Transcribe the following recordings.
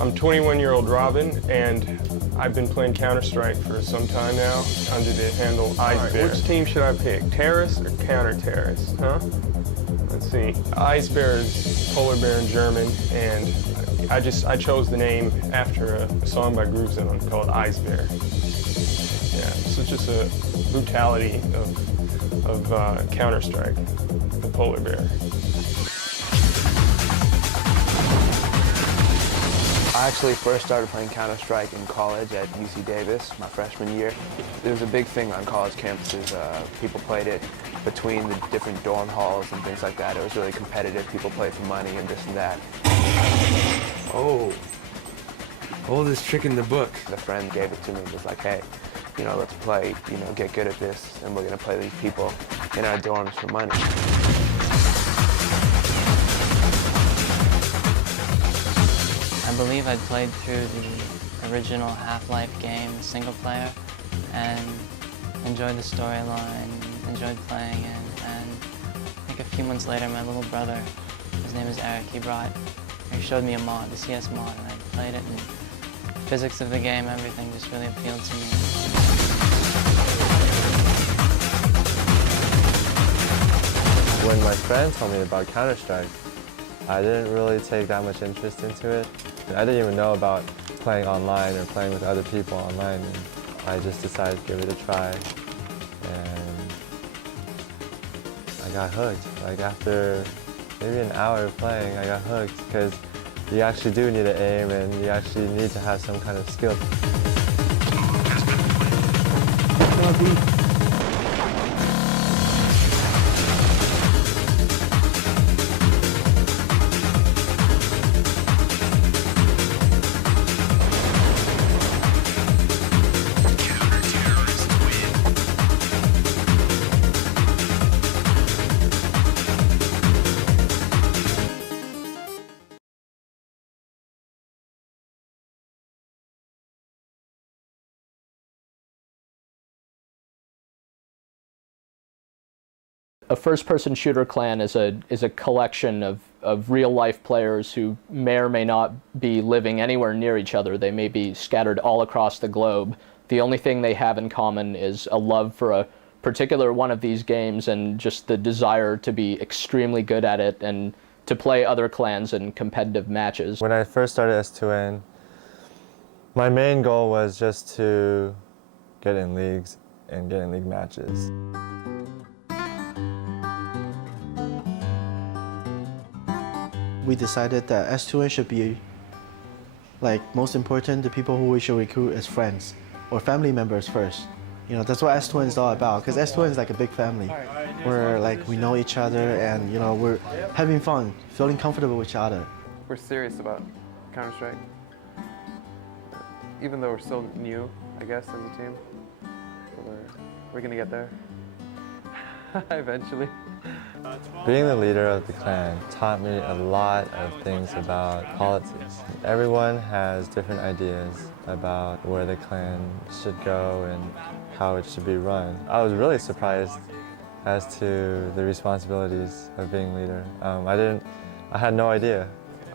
I'm 21-year-old Robin, and I've been playing Counter-Strike for some time now under the handle Eisbär. Which team should I pick, terrorist or counter-terrorist, huh? Let's see. Eisbär is polar bear in German, and I chose the name after a song by Groove Zone called Eisbär. Yeah, so it's just a brutality of Counter-Strike, the polar bear. I actually first started playing Counter-Strike in college at UC Davis, my freshman year. It was a big thing on college campuses. People played it between the different dorm halls and things like that. It was really competitive. People played for money and this and that. Oh, oldest trick in the book. The friend gave it to me, was like, hey, you know, let's play, you know, get good at this, and we're gonna play these people in our dorms for money. I believe I played through the original Half-Life game, single player, and enjoyed the storyline, enjoyed playing it, and I think a few months later my little brother, his name is Eric, he showed me a mod, the CS mod, and I played it, and the physics of the game, everything just really appealed to me. When my friend told me about Counter-Strike, I didn't really take that much interest into it. I didn't even know about playing online or playing with other people online, and I just decided to give it a try, and I got hooked. Like after maybe an hour of playing, I got hooked because you actually do need to aim and you actually need to have some kind of skill. A first-person shooter clan is a collection of real-life players who may or may not be living anywhere near each other. They may be scattered all across the globe. The only thing they have in common is a love for a particular one of these games and just the desire to be extremely good at it and to play other clans in competitive matches. When I first started S2N, my main goal was just to get in leagues and get in league matches. We decided that S2N should be, like, most important, the people who we should recruit as friends or family members first. You know, that's what S2N is all about, because S2N is like a big family where, like, we know each other and, you know, we're having fun, feeling comfortable with each other. We're serious about Counter-Strike, even though we're still new, I guess, as a team. We're gonna get there eventually. Being the leader of the clan taught me a lot of things about politics. Everyone has different ideas about where the clan should go and how it should be run. I was really surprised as to the responsibilities of being leader. I had no idea.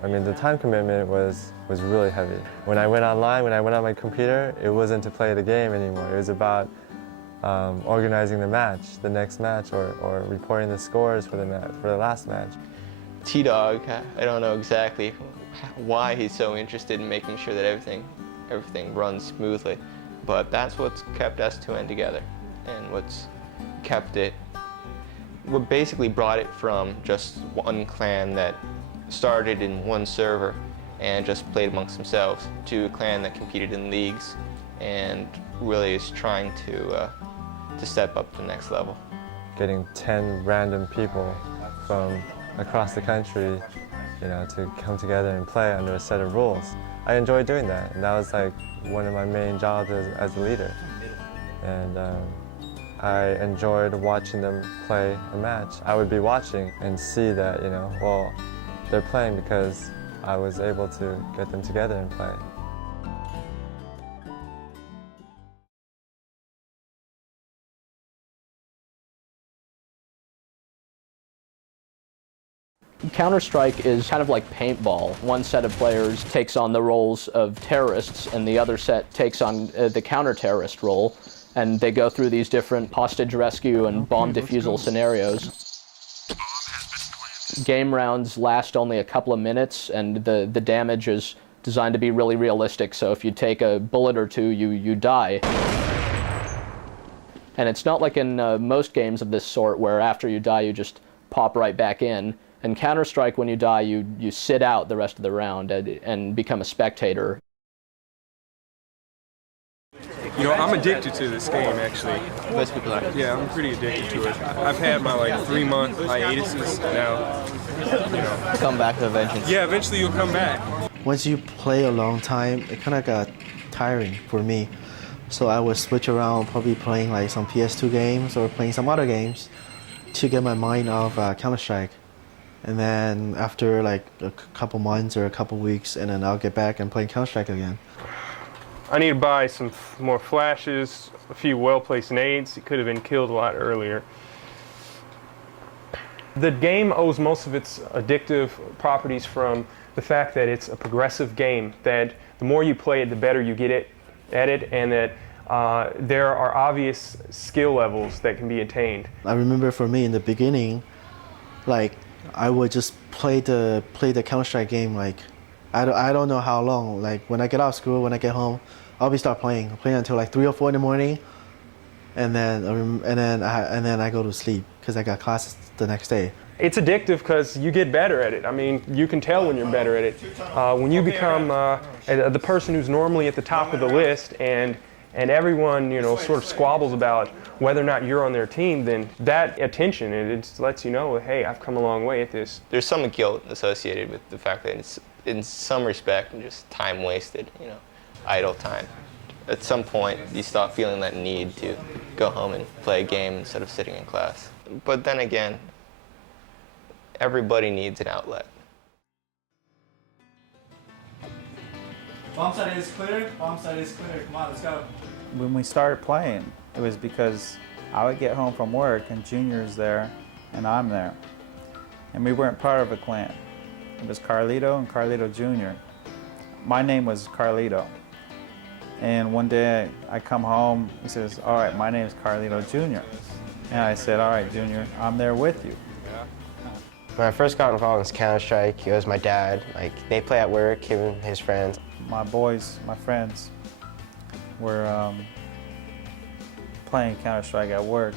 I mean, the time commitment was really heavy. When I went online, when I went on my computer, it wasn't to play the game anymore. It was about organizing the match, the next match, or reporting the scores for the last match. T-Dog, I don't know exactly why he's so interested in making sure that everything runs smoothly, but that's what's kept S2N together, and what's kept it, what basically brought it from just one clan that started in one server and just played amongst themselves to a clan that competed in leagues and really is trying to step up to the next level. Getting 10 random people from across the country, you know, to come together and play under a set of rules. I enjoyed doing that, and that was like one of my main jobs as a leader. And I enjoyed watching them play a match. I would be watching and see that, you know, well, they're playing because I was able to get them together and play. Counter-Strike is kind of like paintball. One set of players takes on the roles of terrorists, and the other set takes on the counter-terrorist role, and they go through these different hostage rescue and bomb defusal scenarios. Game rounds last only a couple of minutes, and the damage is designed to be really realistic, so if you take a bullet or two, you die. And it's not like in most games of this sort where after you die you just pop right back in. In Counter-Strike, when you die, you sit out the rest of the round and become a spectator. You know, I'm addicted to this game, actually. Most people are. Yeah, I'm pretty addicted to it. I've had my, like, 3-month hiatuses now, you know. Come back to vengeance. Yeah, eventually you'll come back. Once you play a long time, it kind of got tiring for me. So I would switch around, probably playing like some PS2 games or playing some other games to get my mind off Counter-Strike. And then after like a couple months or a couple weeks, and then I'll get back and play Counter-Strike again. I need to buy some more flashes, a few well-placed nades. It could have been killed a lot earlier. The game owes most of its addictive properties from the fact that it's a progressive game, that the more you play it, the better you get at it, and that there are obvious skill levels that can be attained. I remember for me in the beginning, like I would just play the Counter-Strike game like I don't know how long. Like when I get out of school, when I get home, I'll be start playing until like 3 or 4 in the morning, and then I go to sleep because I got classes the next day. It's addictive because you get better at it. I mean, you can tell when you're better at it. When you become the person who's normally at the top of the list, and everyone, you know, sort of squabbles about whether or not you're on their team, then that attention, it lets you know, hey, I've come a long way at this. There's some guilt associated with the fact that it's, in some respect, just time wasted, you know, idle time. At some point, you stop feeling that need to go home and play a game instead of sitting in class. But then again, everybody needs an outlet. Bomb site is clear. Bomb site is clear. Come on, let's go. When we started playing, it was because I would get home from work and Junior's there and I'm there. And we weren't part of a clan. It was Carlito and Carlito Jr. My name was Carlito. And one day I come home, he says, all right, my name is Carlito Jr. And I said, all right, Junior, I'm there with you. When I first got involved in Counter-Strike, it was my dad. Like, they play at work, him and his friends. My boys, my friends, were playing Counter-Strike at work.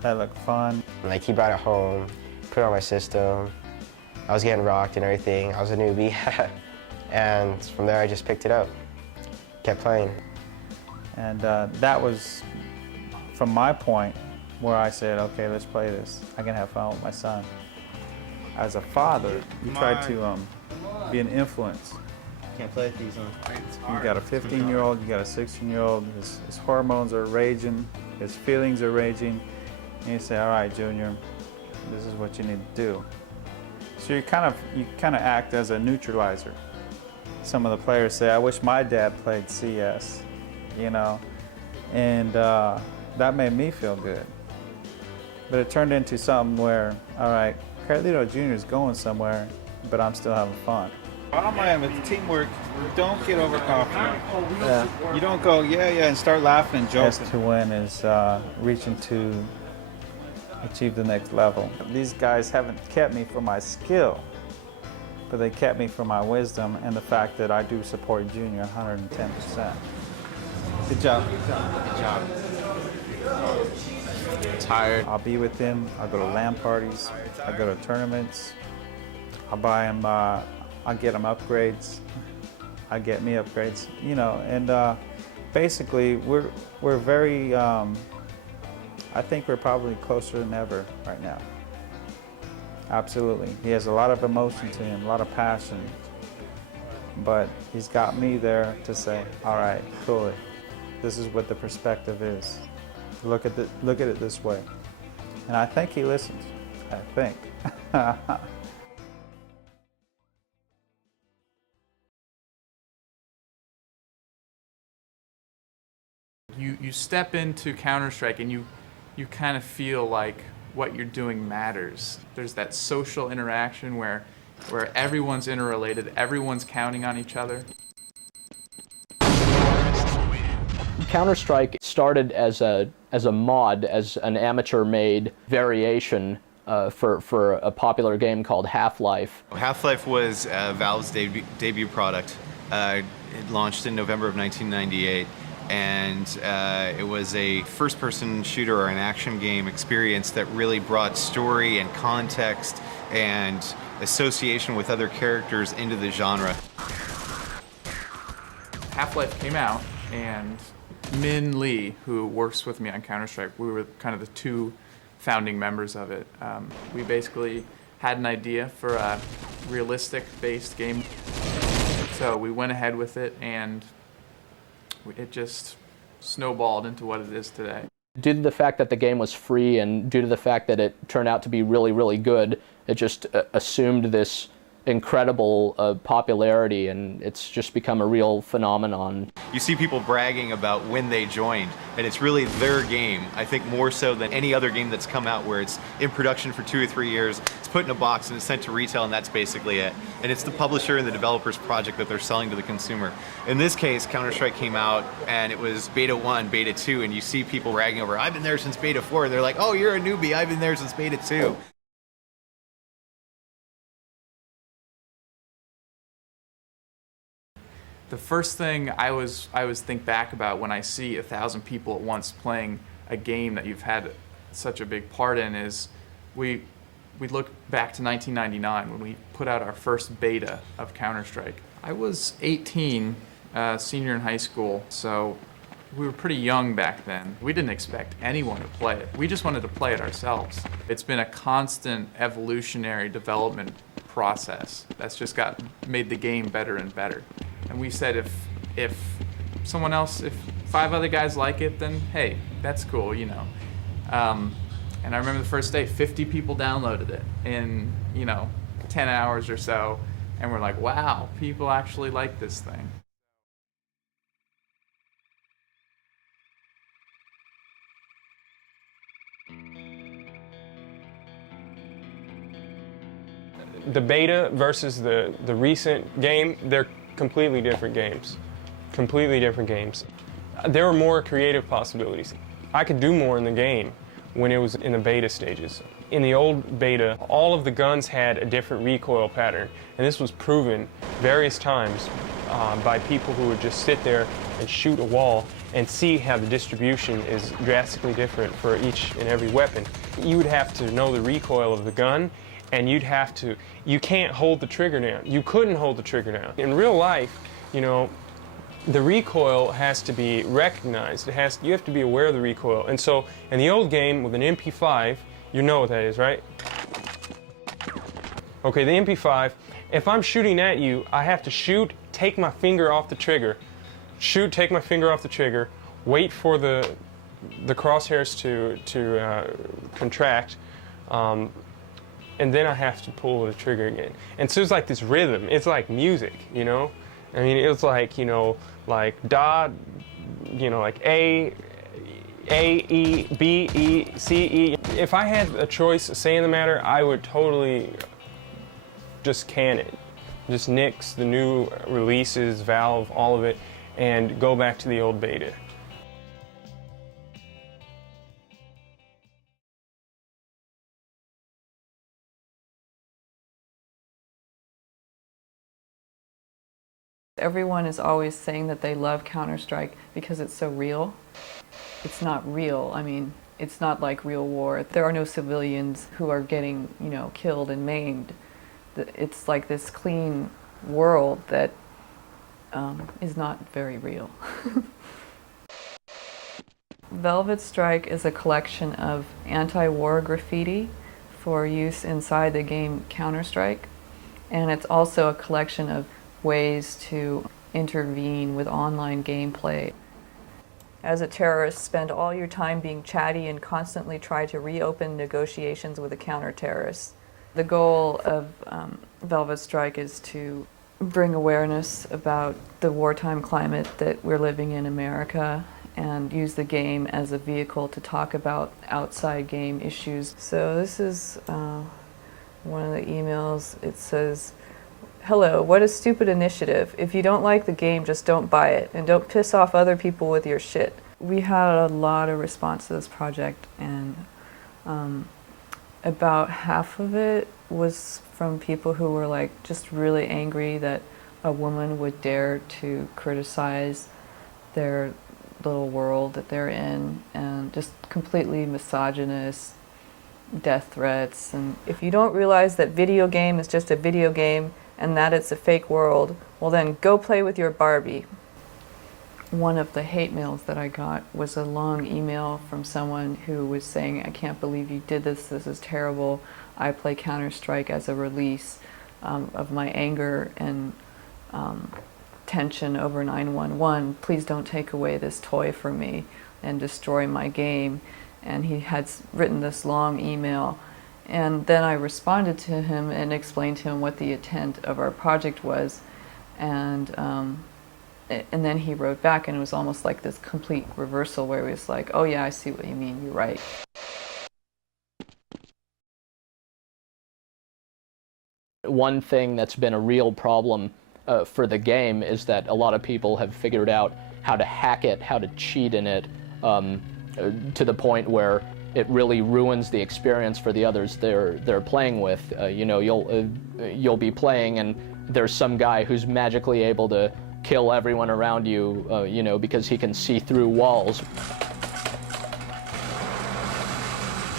That looked fun. Like, he brought it home, put it on my system. I was getting rocked and everything. I was a newbie. And from there, I just picked it up, kept playing. And that was, from my point, where I said, okay, let's play this. I can have fun with my son. As a father, you try to be an influence. Can't play with these, huh? You got a 15-year-old, you got a 16-year-old, his hormones are raging, his feelings are raging, and you say, all right, Junior, this is what you need to do. So you kind of act as a neutralizer. Some of the players say, I wish my dad played CS, you know, and that made me feel good. But it turned into something where, all right, Carlito Jr. is going somewhere, but I'm still having fun. Bottom line with teamwork, don't get overconfident. Yeah. You don't go, yeah, and start laughing and joking. S to win is reaching to achieve the next level. These guys haven't kept me for my skill, but they kept me for my wisdom and the fact that I do support Junior 110%. Good job. Good job. Tired. I'll be with him. I'll go to LAN parties. I go to tournaments. I'll buy him. I'll get him upgrades. I get me upgrades. You know, and basically we're very. I think we're probably closer than ever right now. Absolutely. He has a lot of emotion to him, a lot of passion. But he's got me there to say, all right, cool. This is what the perspective is. Look at it this way. And I think he listens. I think. You step into Counter-Strike and you kind of feel like what you're doing matters. There's that social interaction where everyone's interrelated, everyone's counting on each other. Counter-Strike started as a mod, as an amateur-made variation for a popular game called Half-Life. Half-Life was Valve's debut product. It launched in November of 1998, and it was a first-person shooter or an action game experience that really brought story and context and association with other characters into the genre. Half-Life came out, and Min Lee, who works with me on Counter-Strike, we were kind of the two founding members of it. We basically had an idea for a realistic-based game. So we went ahead with it, and it just snowballed into what it is today. Due to the fact that the game was free and due to the fact that it turned out to be really, really good, it just assumed this incredible popularity, and it's just become a real phenomenon. You see people bragging about when they joined, and it's really their game, I think more so than any other game that's come out where it's in production for 2 or 3 years, it's put in a box and it's sent to retail, and that's basically it. And it's the publisher and the developer's project that they're selling to the consumer. In this case, Counter-Strike came out and it was beta 1, beta 2, and you see people bragging over, I've been there since beta 4, and they're like, oh, you're a newbie, I've been there since beta 2. The first thing I always think back about when I see 1,000 people at once playing a game that you've had such a big part in is we look back to 1999 when we put out our first beta of Counter-Strike. I was 18, senior in high school, so we were pretty young back then. We didn't expect anyone to play it. We just wanted to play it ourselves. It's been a constant evolutionary development process that's just made the game better and better. And we said if 5 other guys like it, then hey, that's cool, you know. And I remember the first day, 50 people downloaded it in, 10 hours or so, and we're like, wow, people actually like this thing. The beta versus the recent game, they're completely different games. Completely different games. There were more creative possibilities. I could do more in the game when it was in the beta stages. In the old beta, all of the guns had a different recoil pattern, and this was proven various times by people who would just sit there and shoot a wall and see how the distribution is drastically different for each and every weapon. You would have to know the recoil of the gun, and you can't hold the trigger down. You couldn't hold the trigger down. In real life, the recoil has to be recognized. You have to be aware of the recoil. And so in the old game with an MP5, you know what that is, right? Okay, the MP5, if I'm shooting at you, I have to shoot, take my finger off the trigger. Shoot, take my finger off the trigger, wait for the crosshairs to contract, and then I have to pull the trigger again. And so it's like this rhythm. It's like music, I mean, it's like, like da, like A, E, B, E, C, E. If I had a choice of saying the matter, I would totally just can it. Just nix the new releases, Valve, all of it, and go back to the old beta. Everyone is always saying that they love Counter-Strike because it's so real. It's not real. I mean, it's not like real war. There are no civilians who are getting, killed and maimed. It's like this clean world that is not very real. Velvet Strike is a collection of anti-war graffiti for use inside the game Counter-Strike, and it's also a collection of ways to intervene with online gameplay. As a terrorist, spend all your time being chatty and constantly try to reopen negotiations with a counter-terrorist. The goal of Velvet Strike is to bring awareness about the wartime climate that we're living in America and use the game as a vehicle to talk about outside game issues. So this is one of the emails. It says, "Hello, what a stupid initiative. If you don't like the game, just don't buy it, and don't piss off other people with your shit." We had a lot of response to this project, and about half of it was from people who were like just really angry that a woman would dare to criticize their little world that they're in, and just completely misogynist, death threats. And if you don't realize that video game is just a video game and that it's a fake world, well then go play with your Barbie. One of the hate mails that I got was a long email from someone who was saying, "I can't believe you did this, this is terrible. I play Counter-Strike as a release of my anger and tension over 911. Please don't take away this toy from me and destroy my game." And he had written this long email. And then I responded to him and explained to him what the intent of our project was. And then he wrote back, and it was almost like this complete reversal where he was like, "Oh yeah, I see what you mean, you're right." One thing that's been a real problem for the game is that a lot of people have figured out how to hack it, how to cheat in it, to the point where it really ruins the experience for the others they're playing with. You know, you'll be playing and there's some guy who's magically able to kill everyone around you, you know, because he can see through walls.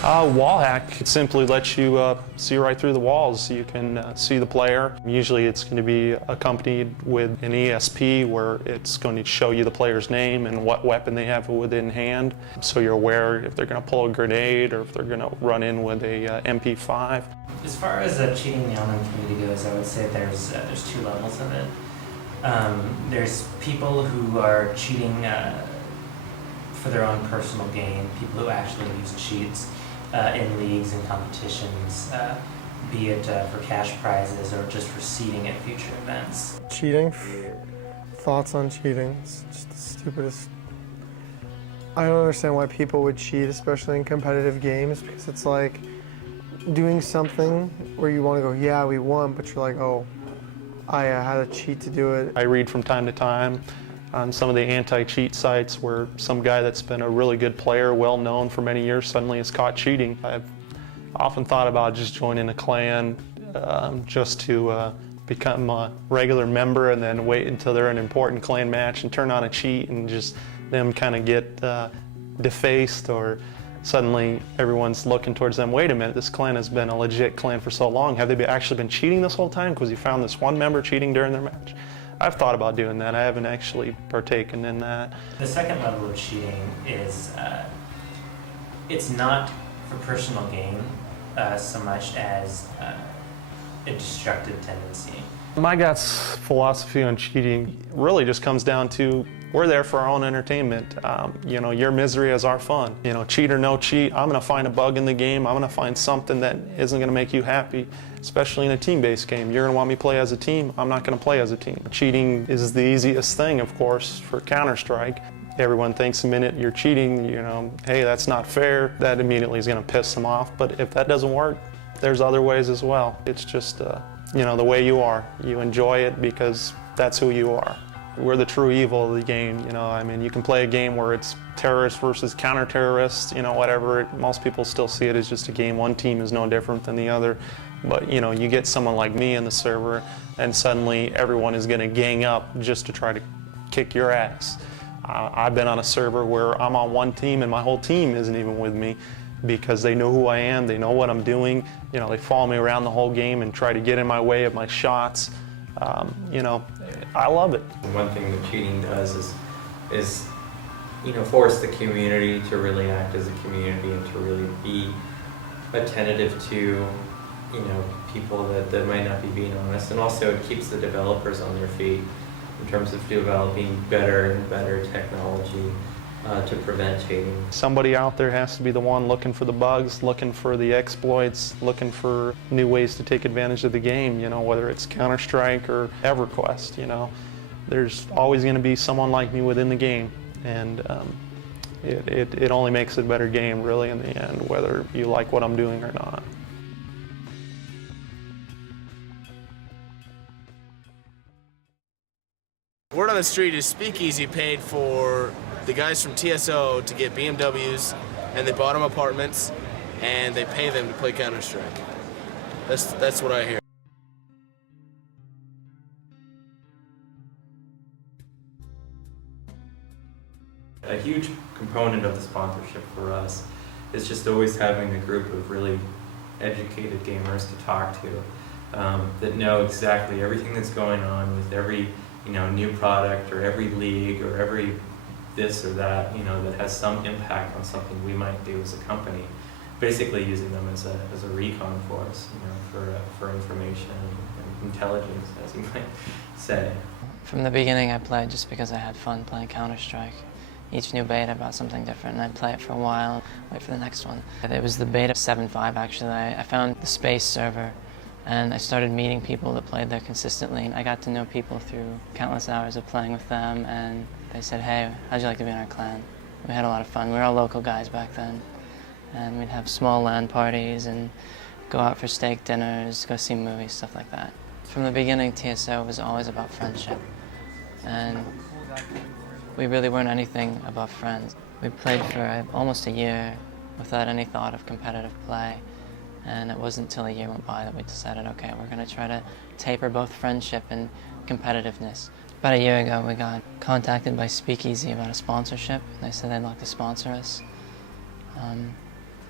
Wall hack, it simply lets you see right through the walls. You can see the player. Usually it's going to be accompanied with an ESP where it's going to show you the player's name and what weapon they have within hand, so you're aware if they're going to pull a grenade or if they're going to run in with a MP5. As far as cheating in the online community goes, I would say there's two levels of it. There's people who are cheating for their own personal gain, people who actually use cheats in leagues and competitions, be it for cash prizes or just for seeding at future events. Cheating? Thoughts on cheating? It's just the stupidest. I don't understand why people would cheat, especially in competitive games, because it's like doing something where you want to go, yeah, we won, but you're like, oh, I had to cheat to do it. I read from time to time on some of the anti-cheat sites where some guy that's been a really good player, well known for many years, suddenly is caught cheating. I've often thought about just joining a clan just to become a regular member and then wait until they're in an important clan match and turn on a cheat and just them kind of get defaced, or suddenly everyone's looking towards them. Wait a minute, this clan has been a legit clan for so long. Have they actually been cheating this whole time because you found this one member cheating during their match? I've thought about doing that. I haven't actually partaken in that. The second level of cheating is it's not for personal gain so much as a destructive tendency. My guy's philosophy on cheating really just comes down to we're there for our own entertainment. You know, your misery is our fun. You know, cheat or no cheat, I'm going to find a bug in the game. I'm going to find something that isn't going to make you happy, especially in a team-based game. You're going to want me to play as a team. I'm not going to play as a team. Cheating is the easiest thing, of course, for Counter-Strike. Everyone thinks the minute you're cheating, you know, hey, that's not fair. That immediately is going to piss them off. But if that doesn't work, there's other ways as well. It's just, you know, the way you are. You enjoy it because that's who you are. We're the true evil of the game, you know. I mean, you can play a game where it's terrorists versus counter-terrorists, you know, whatever. Most people still see it as just a game. One team is no different than the other. But, you know, you get someone like me in the server, and suddenly everyone is going to gang up just to try to kick your ass. I've been on a server where I'm on one team and my whole team isn't even with me because they know who I am, they know what I'm doing. You know, they follow me around the whole game and try to get in my way of my shots. You know, I love it. One thing that cheating does is you know, force the community to really act as a community and to really be attentive to, you know, people that might not be being honest. And also it keeps the developers on their feet in terms of developing better and better technology to prevent cheating. Somebody out there has to be the one looking for the bugs, looking for the exploits, looking for new ways to take advantage of the game, you know, whether it's Counter-Strike or EverQuest, you know. There's always going to be someone like me within the game, and it only makes it a better game, really, in the end, whether you like what I'm doing or not. Word on the street is Speakeasy paid for the guys from TSO to get BMWs, and they bought them apartments, and they pay them to play Counter-Strike. That's what I hear. A huge component of the sponsorship for us is just always having a group of really educated gamers to talk to that know exactly everything that's going on with every new product or every league or every this or that, that has some impact on something we might do as a company. Basically using them as a recon force, for information and intelligence, as you might say. From the beginning, I played just because I had fun playing Counter-Strike. Each new beta about something different, and I'd play it for a while, wait for the next one. It was the beta 7.5 actually. I found the space server, and I started meeting people that played there consistently. I got to know people through countless hours of playing with them, and they said, hey, how'd you like to be in our clan? We had a lot of fun. We were all local guys back then, and we'd have small LAN parties and go out for steak dinners, go see movies, stuff like that. From the beginning, TSO was always about friendship, and we really weren't anything above friends. We played for almost a year without any thought of competitive play, and it wasn't until a year went by that we decided, okay, we're going to try to taper both friendship and competitiveness. About a year ago, we got contacted by Speakeasy about a sponsorship. They said they'd like to sponsor us.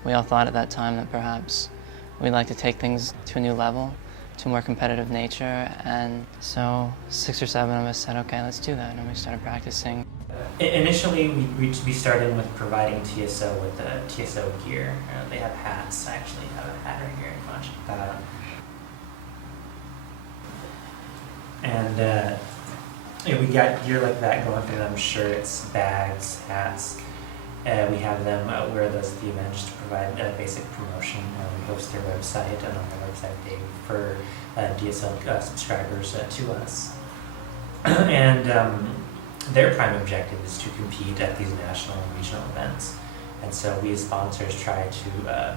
We all thought at that time that perhaps we'd like to take things to a new level, to a more competitive nature, and so 6 or 7 of us said, okay, let's do that, and we started practicing. Initially, we started with providing TSO with the TSO gear. They have hats. I actually have a hat right here. If you want to check that out. And we got gear like that going through them: shirts, bags, hats. We have them wear those at the events to provide basic promotion. We host their website, and on their website they refer DSL subscribers to us. And their prime objective is to compete at these national and regional events. And so we as sponsors try to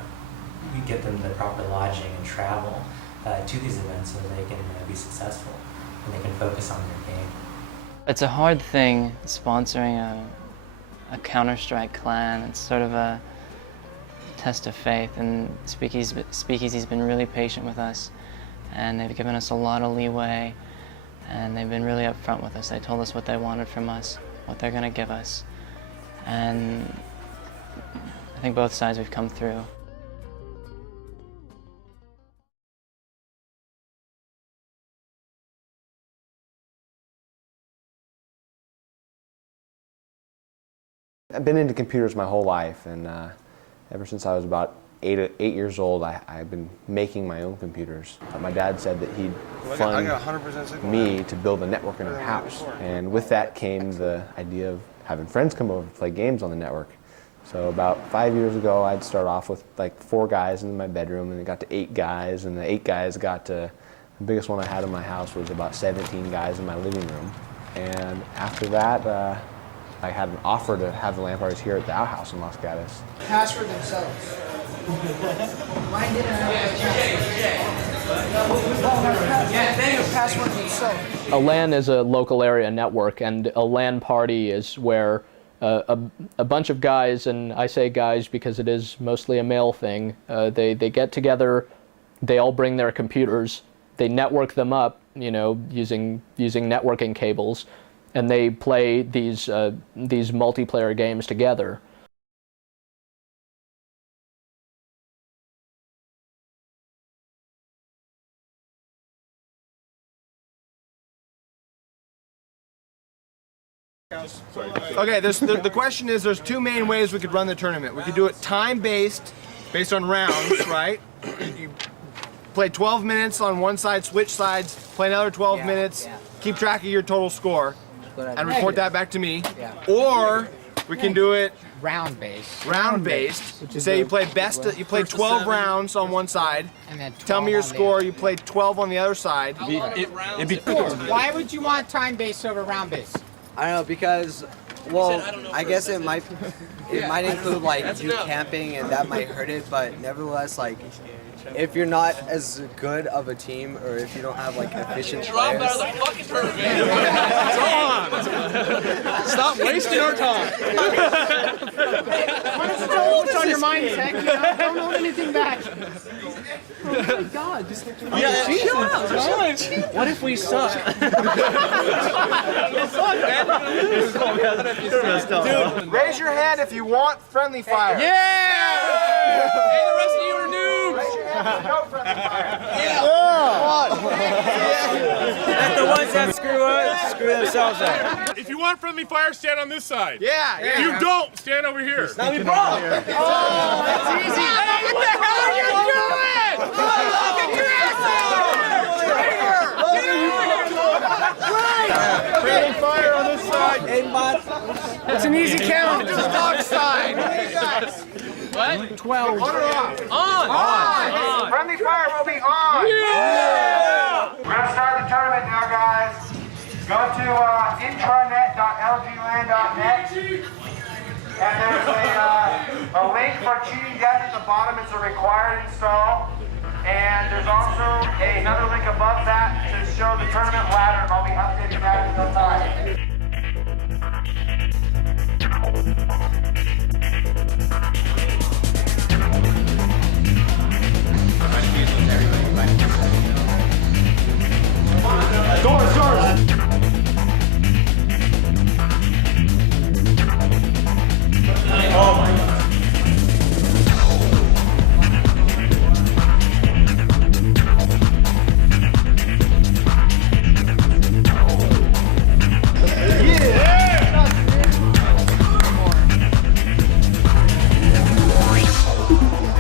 get them the proper lodging and travel to these events so that they can be successful and they can focus on their game. It's a hard thing sponsoring a Counter-Strike clan. It's sort of a test of faith, and Speakeasy's been really patient with us, and they've given us a lot of leeway, and they've been really upfront with us. They told us what they wanted from us, what they're going to give us, and I think both sides we've come through. I've been into computers my whole life, and ever since I was about 8 years old, I've been making my own computers. My dad said that he'd fund me to build a network in our house, and with that came the idea of having friends come over to play games on the network. So about 5 years ago, I'd start off with like 4 guys in my bedroom, and it got to 8 guys, and the 8 guys got to, the biggest one I had in my house was about 17 guys in my living room. And after that, I had an offer to have the LAN parties here at the outhouse in Los Gatos. Password themselves. Mine didn't have a password themselves. A LAN is a local area network, and a LAN party is where a bunch of guys, and I say guys because it is mostly a male thing, they get together, they all bring their computers, they network them up, using networking cables, and they play these multiplayer games together. Okay, the question is, there's 2 main ways we could run the tournament. We could do it time-based, based on rounds, right? You play 12 minutes on one side, switch sides, play another 12 minutes, keep track of your total score, and report that back to me. Or we can do it round-based. Round-based. Say you play 12 rounds on one side. And then tell me your score. You played 12 on the other side. Why would you want time-based over round-based? I don't know, because Well, I guess it might include like you camping, and that might hurt it, but nevertheless, like if you're not as good of a team, or if you don't have like efficient players. Stop wasting our time. What's on your mind, Tech? You know, don't hold anything back. Oh my God! Just chill out, bro. What if we suck? Dude, raise your hand if you want friendly fire. Yeah! Hey, the rest of you are noobs. Raise your hand if you know friendly fire. Yeah. Let the ones that screw themselves up. If you want friendly fire, stand on this side. Yeah. If you don't, stand over here. Now we brought. Oh, that's easy. Hey, what the hell are you doing? Look at your asshole! Friendly fire on this side. It's an easy count. It's a dog side. What? 12. On or off? On. Friendly fire will be on. Yeah! We're going to start the tournament now, guys. Go to intranet.lgland.net. And there's a link for cheating death at the bottom. It's a required install. And there's also another link above that to show the tournament ladder, and I'll be updating that in no time. Doors! Oh my God.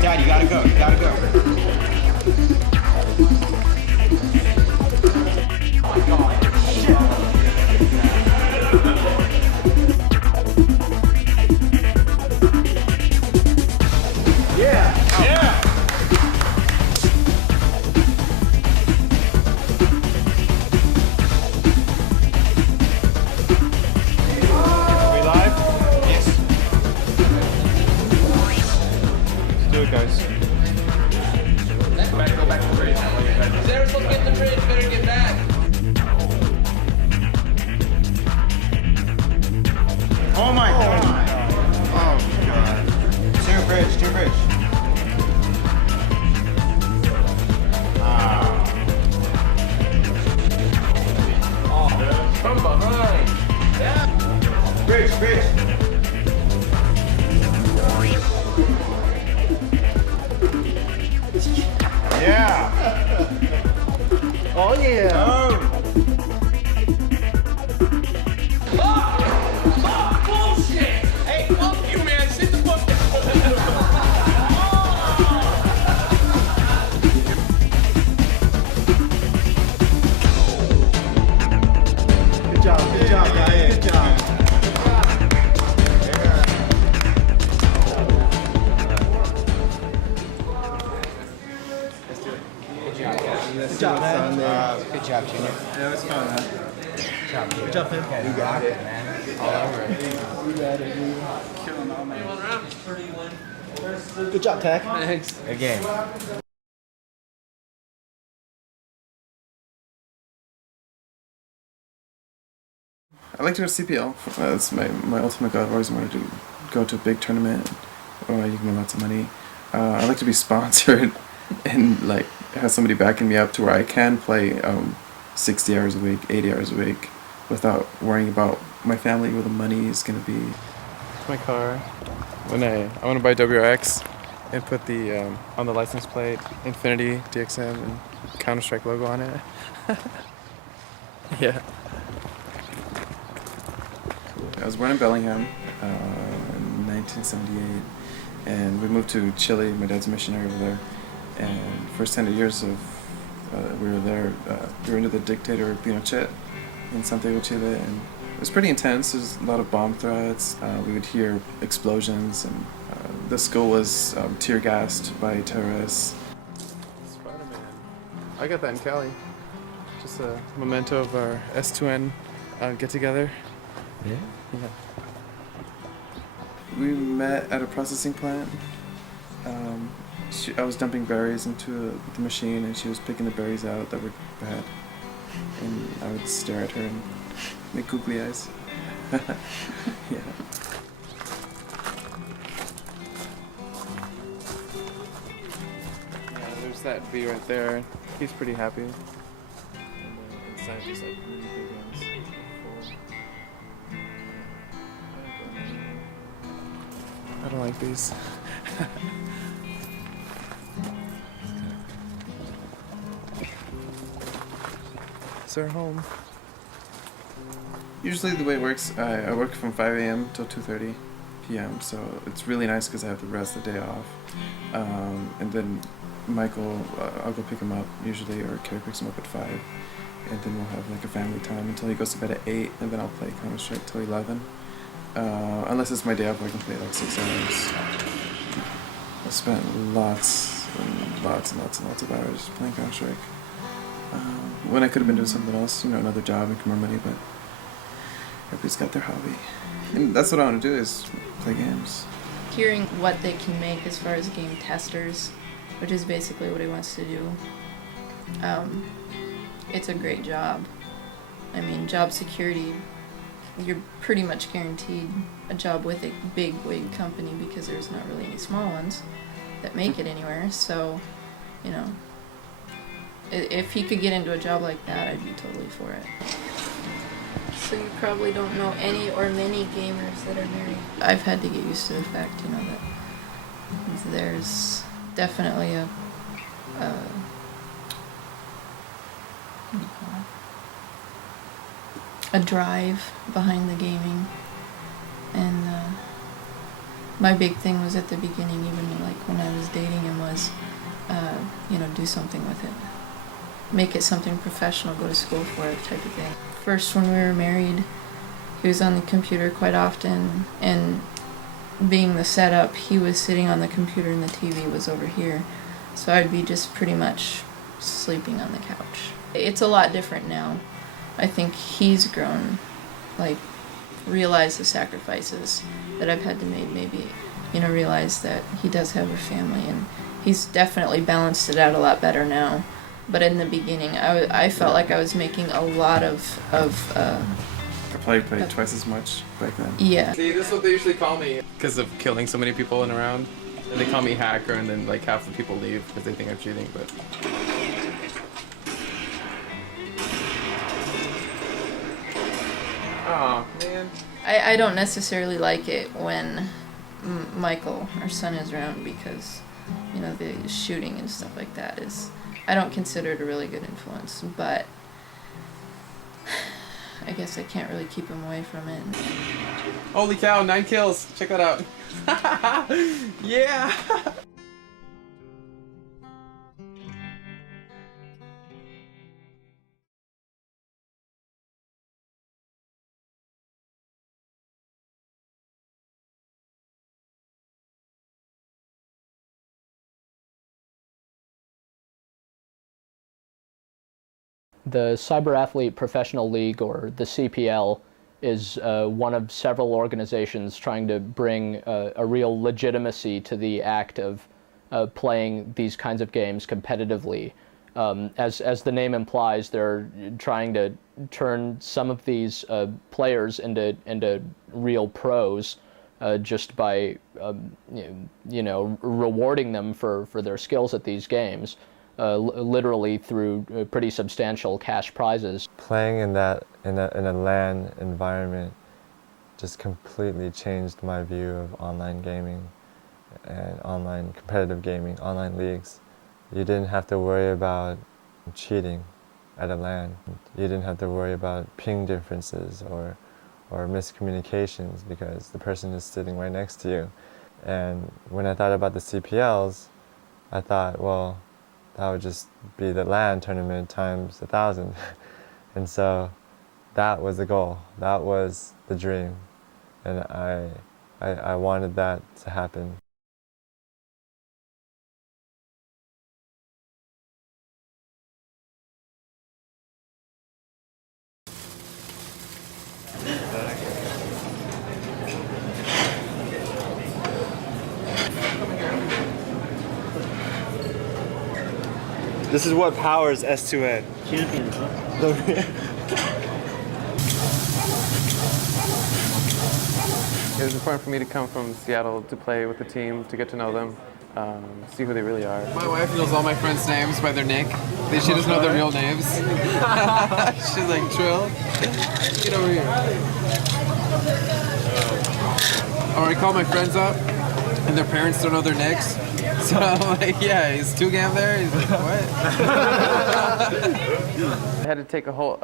Dad, you gotta go. You gotta go. Oh my God. Yeah. Yeah. Are we live? Yes. Let's do it, guys. Go back to the bridge. Is there supposed to get in the bridge? Better get back. Oh my God. Oh God. Steer bridge, steer bridge. From behind. Yeah. Bridge, bridge. Yeah. Oh yeah. Oh. Bullshit! Hey, fuck you, man. Sit the fuck down. Good job, guys. Good job. Good job, man. Good job, Junior. Yeah, it was fun, man. Good job, Junior. Good job, Tim. You got it, man. All over it. You got it, dude. Killing all my. Good job, Tech. Thanks. Good game. I like to go to CPL. That's my ultimate goal. I've always wanted to go to a big tournament where you can win lots of money. I like to be sponsored and like have somebody backing me up to where I can play 60 hours a week, 80 hours a week without worrying about my family, where the money is going to be. My car. When I want to buy WRX and put the on the license plate Infinity DXM and Counter-Strike logo on it. Yeah. I was born in Bellingham in 1978, and we moved to Chile. My dad's a missionary over there, and first 10 years of we were there, we were under the dictator Pinochet in Santiago, Chile, and it was pretty intense. There's a lot of bomb threats. We would hear explosions, and the school was tear gassed by terrorists. Spider-Man. I got that in Cali. Just a memento of our S2N get together. Yeah? Yeah. We met at a processing plant. I was dumping berries into the machine, and she was picking the berries out that were bad. And I would stare at her and make googly eyes. Yeah. There's that bee right there. He's pretty happy. And inside just like really big ones. I don't like these. It's our home. Usually the way it works, I work from 5 a.m. till 2:30 p.m. So it's really nice because I have the rest of the day off. And then Michael, I'll go pick him up usually, or Carrie picks him up at 5. And then we'll have like a family time until he goes to bed at 8, and then I'll play Counter-Strike till 11. Unless it's my day off, I can play like 6 hours. I've spent lots and lots of hours playing Counter-Strike. When I could have been doing something else, another job, make more money, but everybody's got their hobby. And that's what I want to do, is play games. Hearing what they can make as far as game testers, which is basically what he wants to do, it's a great job. I mean, job security, you're pretty much guaranteed a job with a big wig company because there's not really any small ones that make it anywhere. So, if he could get into a job like that, I'd be totally for it. So you probably don't know any or many gamers that are married. I've had to get used to the fact, that there's definitely a drive behind the gaming, and my big thing was at the beginning, even when I was dating him, was do something with it, make it something professional, go to school for it, type of thing. First, when we were married, he was on the computer quite often, and being the setup, he was sitting on the computer and the TV was over here, so I'd be just pretty much sleeping on the couch. It's a lot different now. I think he's grown, realized the sacrifices that I've had to make, maybe, realize that he does have a family, and he's definitely balanced it out a lot better now. But in the beginning, I felt like I was making a lot of I probably played twice as much back then. Yeah. See, this is what they usually call me because of killing so many people in a round. They call me hacker, and then half the people leave because they think I'm cheating, but... Oh, man. I don't necessarily like it when Michael, our son, is around because, the shooting and stuff like that is... I don't consider it a really good influence, but I guess I can't really keep him away from it. Holy cow, 9 kills. Check that out. Yeah! The Cyber Athlete Professional League, or the CPL, is one of several organizations trying to bring a real legitimacy to the act of playing these kinds of games competitively. As the name implies, they're trying to turn some of these players into real pros just by rewarding them for their skills at these games. Literally through pretty substantial cash prizes. Playing in a LAN environment just completely changed my view of online gaming and online competitive gaming, online leagues. You didn't have to worry about cheating at a LAN. You didn't have to worry about ping differences or miscommunications because the person is sitting right next to you. And when I thought about the CPLs, I thought, well, that would just be the LAN tournament times 1,000. And so that was the goal. That was the dream. And I wanted that to happen. This is what powers S2N. Champions, huh? It was important for me to come from Seattle to play with the team, to get to know them, see who they really are. My wife knows all my friends' names by their nick. She doesn't know their real names. She's like, Trill, get over here. Or I call my friends up, and their parents don't know their nicks. So I'm like, yeah, is Tugam there? He's like, what? I had to take a whole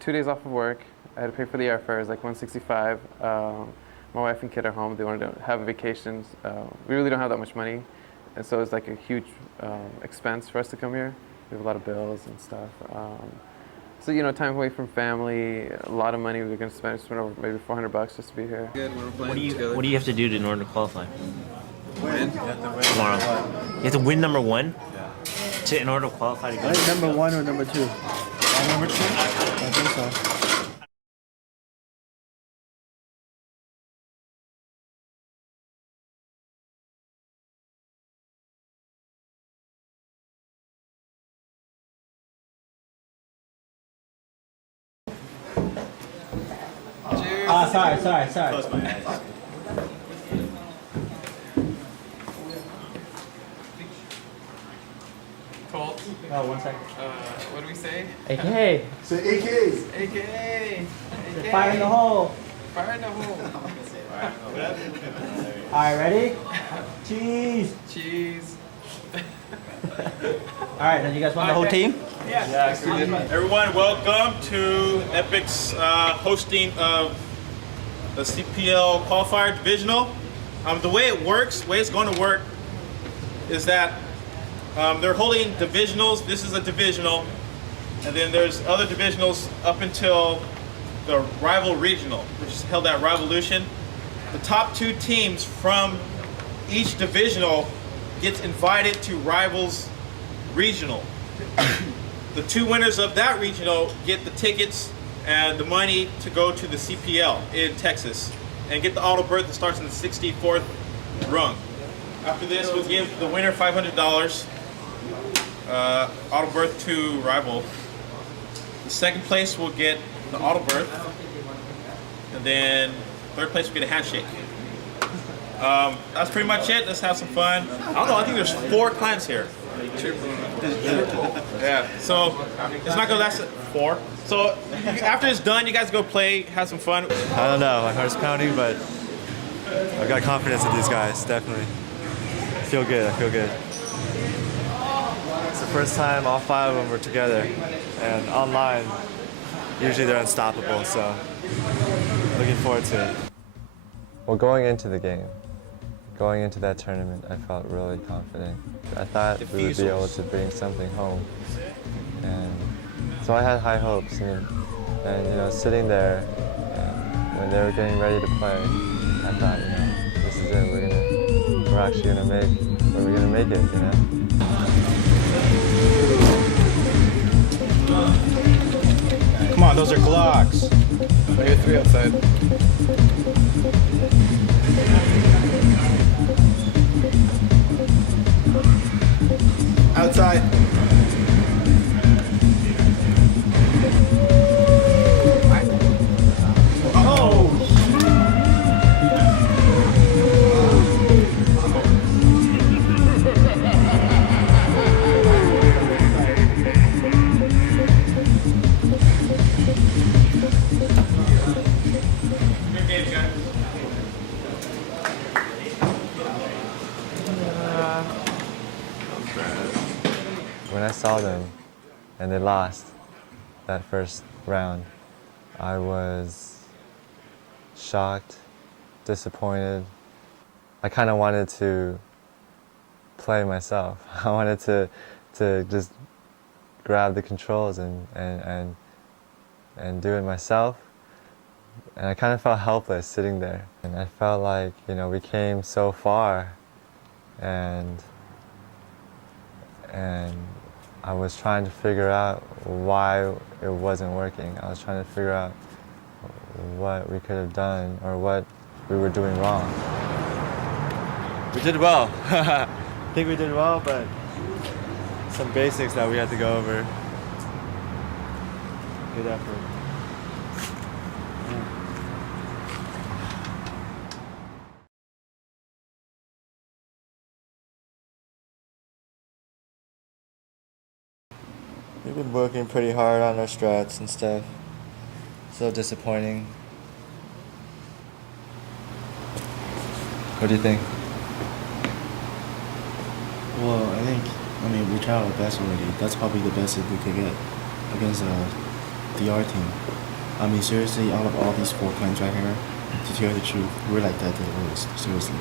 2 days off of work. I had to pay for the airfares, like $165. My wife and kid are home. They wanted to have a vacation. We really don't have that much money, and so it's like a huge expense for us to come here. We have a lot of bills and stuff. So you know, time away from family, a lot of money we're going to spend over maybe $400 just to be here. What do you have to do in order to qualify? Win. Tomorrow. You have to win number one in order to qualify to go. Number 1 or number 2? Number 2? I think so. Sorry. Close my eyes. Colt. Oh, 1 second. What do we say? AKA. Say AKA. AKA. Fire in the hole. Fire in the hole. All right, ready? Cheese. Cheese. All right, then you guys want the whole team? Yeah. Everyone, welcome to Epic's hosting of the CPL qualifier divisional. The way it works, the way it's going to work, is that they're holding divisionals. This is a divisional, and then there's other divisionals up until the rival regional, which is held at Revolution. The top 2 teams from each divisional gets invited to rivals regional. The 2 winners of that regional get the tickets and the money to go to the CPL in Texas and get the auto berth that starts in the 64th rung. After this, we'll give the winner $500, auto berth to rival. The second place will get the auto berth, and then third place will get a handshake. That's pretty much it. Let's have some fun. I don't know, I think there's 4 clans here. Yeah, so it's not gonna last 4. So after it's done, you guys go play, have some fun. I don't know, my heart's pounding, but I've got confidence in these guys, definitely. I feel good. It's the first time all 5 of them were together, and online, usually they're unstoppable, so looking forward to it. Well, going into the game, going into that tournament, I felt really confident. I thought we would be able to bring something home, and so I had high hopes. And you know, sitting there, when they were getting ready to play, I thought, you know, this is it. We're actually gonna make it, you know. Come on, those are Glocks. Maybe 3 outside. Outside. When I saw them and they lost that first round, I was shocked, disappointed. I kind of wanted to play myself. I wanted to just grab the controls and do it myself. And I kind of felt helpless sitting there. And I felt like, you know, we came so far, and I was trying to figure out why it wasn't working. I was trying to figure out what we could have done or what we were doing wrong. We did well. I think we did well, but some basics that we had to go over. Good effort. We've been working pretty hard on our strats and stuff. So disappointing. What do you think? Well, I mean, we tried our best already. That's probably the best that we could get against a DR team. I mean, seriously, out of all these 4 clans right here, to tell you the truth, we're like that to the lowest, seriously.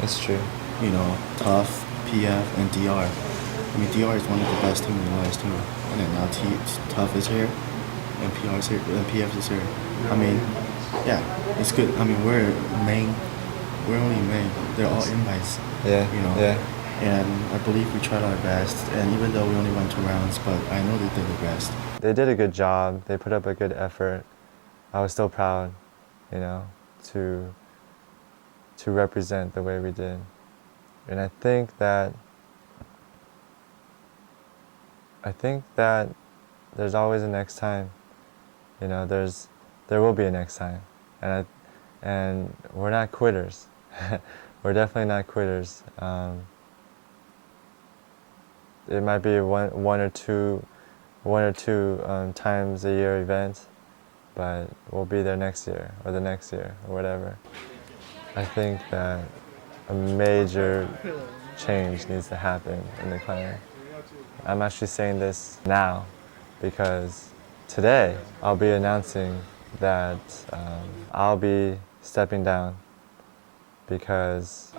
That's true. You know, Tough, PF, and DR. I mean, DR is one of the best teams in the last too. And then now Tough is here, and PR is here, and PF is here. I mean, yeah, it's good. I mean, we're only main. They're all invites. Yeah. You know. Yeah. And I believe we tried our best. And even though we only won 2 rounds, but I know they did their best. They did a good job. They put up a good effort. I was still proud, you know, to represent the way we did. And I think that there's always a next time. You know, there will be a next time. And we're not quitters. We're definitely not quitters. It might be one or two times a year event, but we'll be there next year or the next year or whatever. I think that a major change needs to happen in the clan. I'm actually saying this now because today I'll be announcing that I'll be stepping down because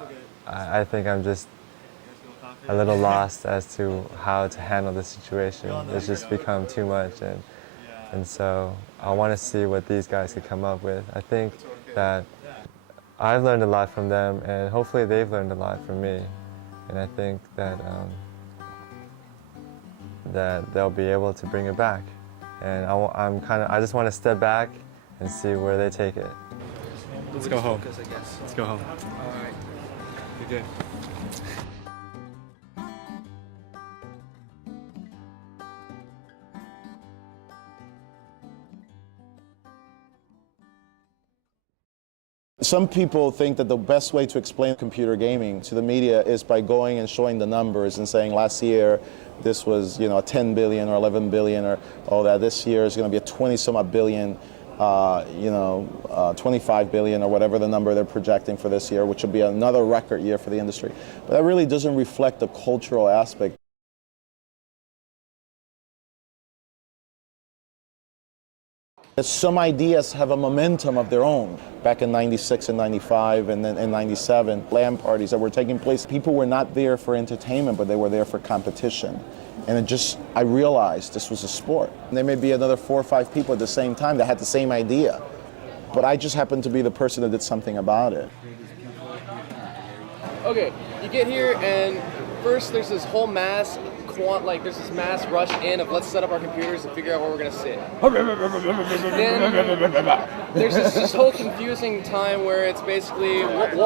I think I'm just a little lost as to how to handle the situation. It's just become too much, and so I want to see what these guys could come up with. I think that I've learned a lot from them, and hopefully they've learned a lot from me, and I think that that they'll be able to bring it back. And I just want to step back and see where they take it. Let's go home. Let's go home. All right. You're good. Some people think that the best way to explain computer gaming to the media is by going and showing the numbers and saying last year this was, you know, 10 billion or 11 billion or all that. This year is going to be a 20-some-odd billion, 25 billion or whatever the number they're projecting for this year, which will be another record year for the industry. But that really doesn't reflect the cultural aspect. Some ideas have a momentum of their own. Back in 96 and 95 and then in 97, LAN parties that were taking place, people were not there for entertainment, but they were there for competition. And I realized this was a sport. And there may be another 4 or 5 people at the same time that had the same idea. But I just happened to be the person that did something about it. Okay, you get here and first there's this whole mass rush in of let's set up our computers and figure out where we're gonna sit. Then there's this whole confusing time where it's basically what?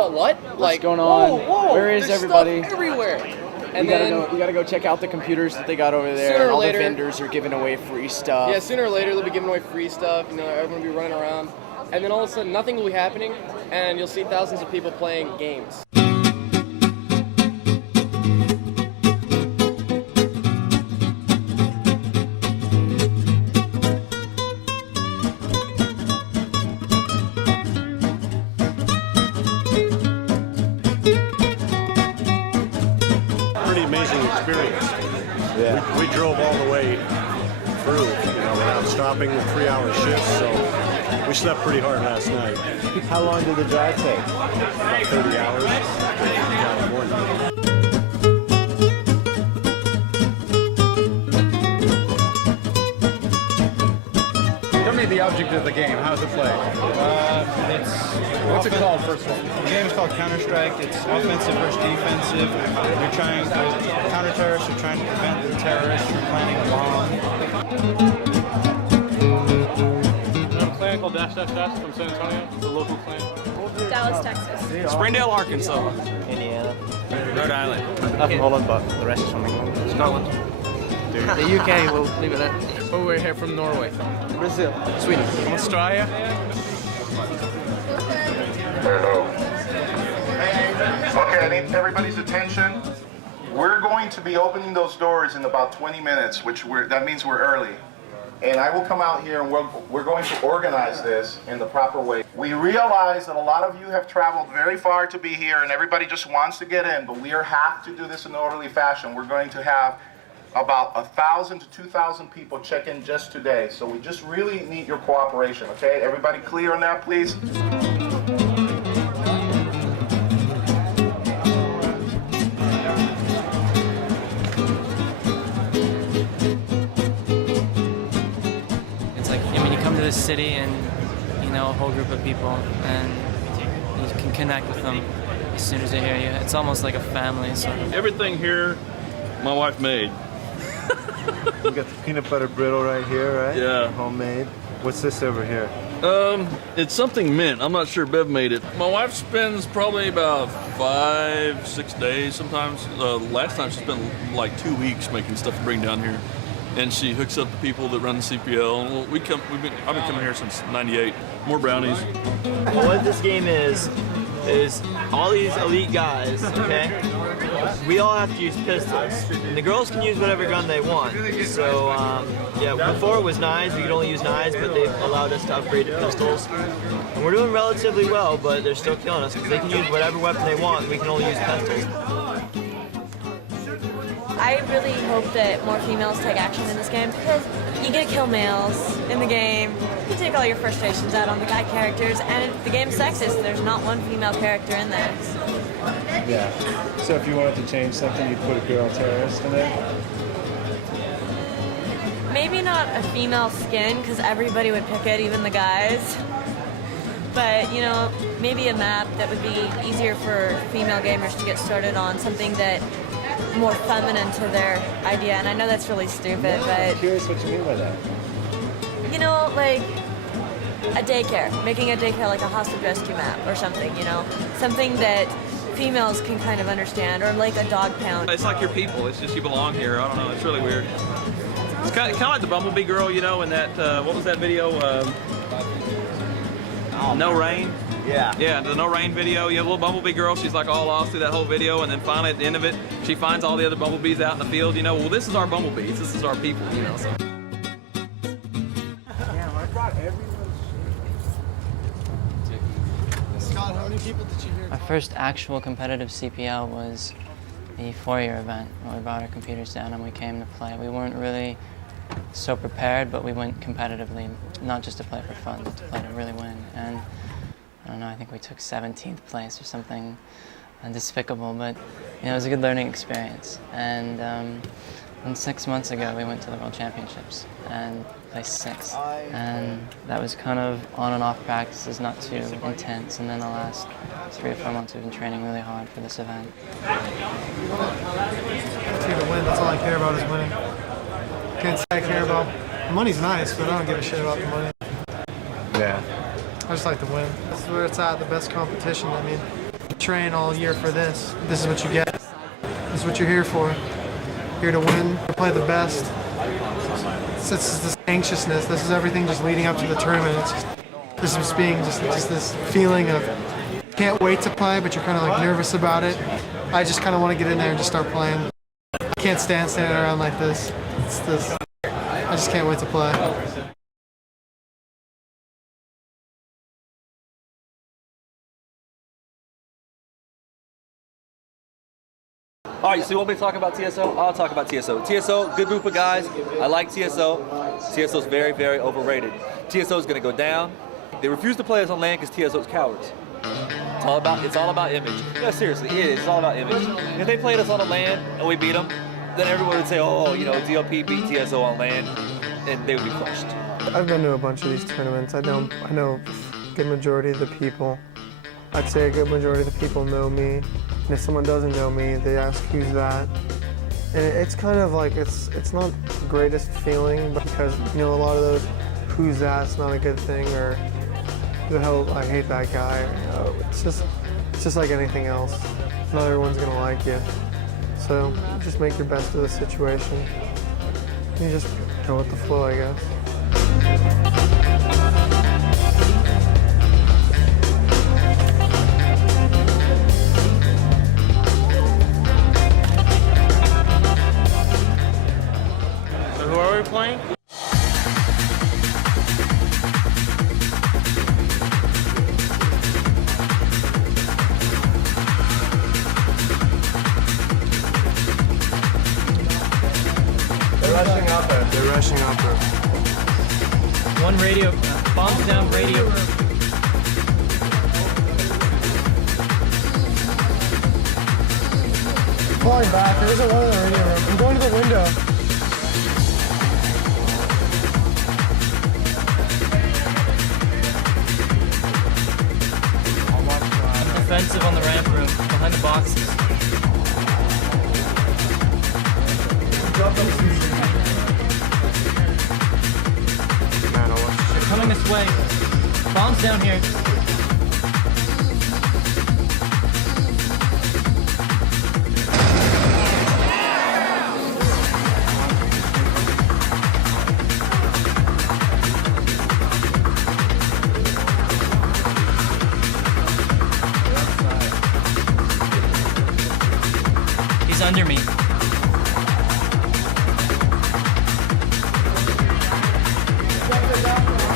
What's going on? Whoa, where is there's everybody? Stuff everywhere. And we gotta go check out the computers that they got over there. Sooner or All later, the vendors are giving away free stuff. Yeah, sooner or later they'll be giving away free stuff. You know, everyone will be running around, and then all of a sudden nothing will be happening, and you'll see thousands of people playing games. Experience. Yeah. We drove all the way through, without stopping with 3-hour shifts, so we slept pretty hard last night. How long did the drive take? About 30 hours from California. Tell me the object of the game. How's it play? What's it called, first of all? The game is called Counter-Strike. It's offensive versus defensive. You're trying to counter-terrorists. You're trying to prevent the terrorists from planting a bomb. We have a clan called Dash Dash Dash from San Antonio. It's a local clan. Dallas, Texas. Springdale, Arkansas. Indiana. Rhode Island. I'm from Holland, but the rest is from England. Scotland. The UK, we'll leave it at. Oh, we're here from Norway. Brazil. Sweden. From Australia. Hello. Okay, I need everybody's attention. We're going to be opening those doors in about 20 minutes, that means we're early. And I will come out here and we're going to organize this in the proper way. We realize that a lot of you have traveled very far to be here and everybody just wants to get in, but we have to do this in an orderly fashion. We're going to have about 1,000 to 2,000 people check in just today. So we just really need your cooperation, okay? Everybody clear on that, please? The city and a whole group of people, and you can connect with them as soon as they hear you. It's almost like a family. So everything here, my wife made. We got the peanut butter brittle right here, right? Yeah. Homemade. What's this over here? It's something mint. I'm not sure Bev made it. My wife spends probably about 5-6 days sometimes. Last time she spent like 2 weeks making stuff to bring down here. And she hooks up the people that run the CPL. And I've been coming here since '98. More brownies. What this game is all these elite guys, okay? We all have to use pistols. And the girls can use whatever gun they want. So, yeah, before it was knives, we could only use knives, but they've allowed us to upgrade to pistols. And we're doing relatively well, but they're still killing us because they can use whatever weapon they want, and we can only use pistols. I really hope that more females take action in this game because you get to kill males in the game. You take all your frustrations out on the guy characters, and the game's sexist. There's not one female character in there. Yeah. So if you wanted to change something, you'd put a girl terrorist in there? Maybe not a female skin because everybody would pick it, even the guys. But, maybe a map that would be easier for female gamers to get started on, something that more feminine to their idea, and I know that's really stupid, but... I'm curious what you mean by that. Like a daycare, making a daycare like a hostage rescue map or something, something that females can kind of understand, or like a dog pound. It's like your people, it's just you belong here, I don't know, it's really weird. It's kind of like the Bumblebee girl, in that, what was that video? No Rain? Yeah. Yeah, the No Rain video. You have a little bumblebee girl. She's like all lost through that whole video, and then finally at the end of it, she finds all the other bumblebees out in the field. Well, this is our bumblebees. This is our people. So. Damn, I brought everyone's shit. Scott, how many people did you hear? our first actual competitive CPL was the 4-year event where we brought our computers down and we came to play. We weren't really so prepared, but we went competitively, not just to play for fun, but to play to really win. And I don't know, I think we took 17th place or something despicable, but it was a good learning experience. And 6 months ago, we went to the World Championships and placed 6th. And that was kind of on and off practices, not too intense. And then the last 3 or 4 months, we've been training really hard for this event. It's here to win. That's all I care about is winning. Can't say I care about the money's nice, but I don't give a shit about the money. Yeah. I just like to win. This is where it's at, the best competition. I mean, train all year for this. This is what you get. This is what you're here for. Here to win, to play the best. It's this anxiousness. This is everything just leading up to the tournament. It's just, this is being just this feeling of can't wait to play, but you're kind of like nervous about it. I just kind of want to get in there and just start playing. I can't stand standing around like this. It's this. I just can't wait to play. All right, so you want me to talk about TSO? I'll talk about TSO. TSO, good group of guys. I like TSO. TSO's very, very overrated. TSO is going to go down. They refuse to play us on land because TSO's cowards. It's all about image. No, seriously, it is. It's all about image. If they played us on the land and we beat them, then everyone would say, oh, you know, DLP beat TSO on land, and they would be crushed. I've been to a bunch of these tournaments. I know a good majority of the people. I'd say a good majority of the people know me. And if someone doesn't know me, they ask, who's that? And it's kind of like, it's not the greatest feeling, because, you know, a lot of those, who's that's not a good thing, or who the hell, I hate that guy. Or, you know, it's it's just like anything else. Not everyone's gonna like you. So just make your best of the situation. You just go with the flow, I guess. So who are we playing? They're rushing upper. They're rushing upper. One radio, bombs down radio. Falling back. There isn't one in the radio room. I'm going to the window. Defensive on the ramp room, behind the boxes. They're coming this way. Bombs down here. He's under me.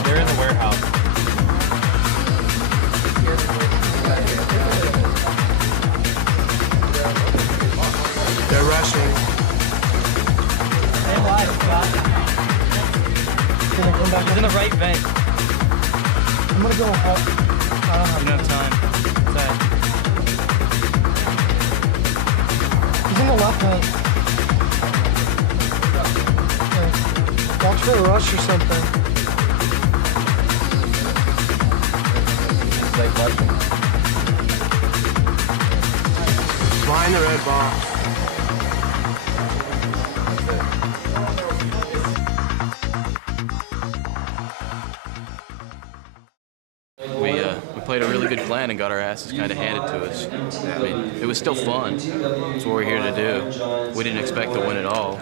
They're in the warehouse. They're rushing. Stay alive, Scott. He's in the right vent. I'm gonna go up. I don't have time. Sorry. He's in the left hand. Okay. Watch for a rush or something. Like rushing. Behind the red ball. We played a really good plan and got our asses kind of handed to us. I mean, it was still fun. It's what we're here to do. We didn't expect to win at all.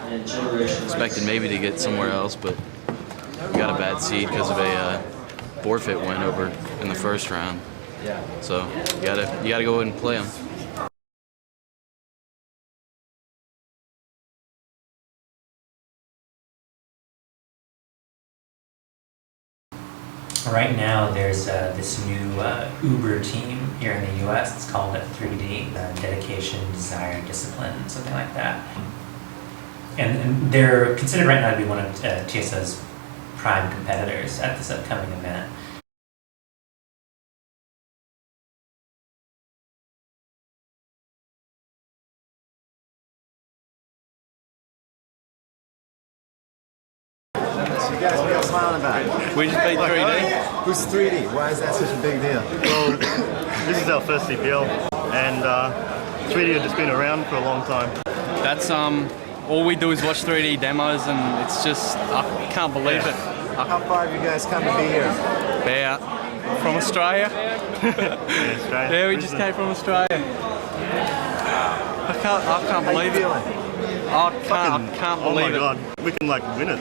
Expected maybe to get somewhere else, but we got a bad seed because of a forfeit win over in the first round. So you gotta go and play them. Right now, there's this new Uber team here in the U.S. It's called 3D, Dedication, Desire, Discipline, something like that. And they're considered right now to be one of TSO's prime competitors at this upcoming event. You guys, what are you smiling about? We just played 3D. Who's 3D? Why is that such a big deal? Well, this is our first CPL, and 3D have just been around for a long time. That's all we do is watch 3D demos, and it's just I can't believe it. How far have you guys come to be here? About from Australia. Yeah, we just came from Australia. I can't believe it. I can't believe it. Oh my god, we can win it.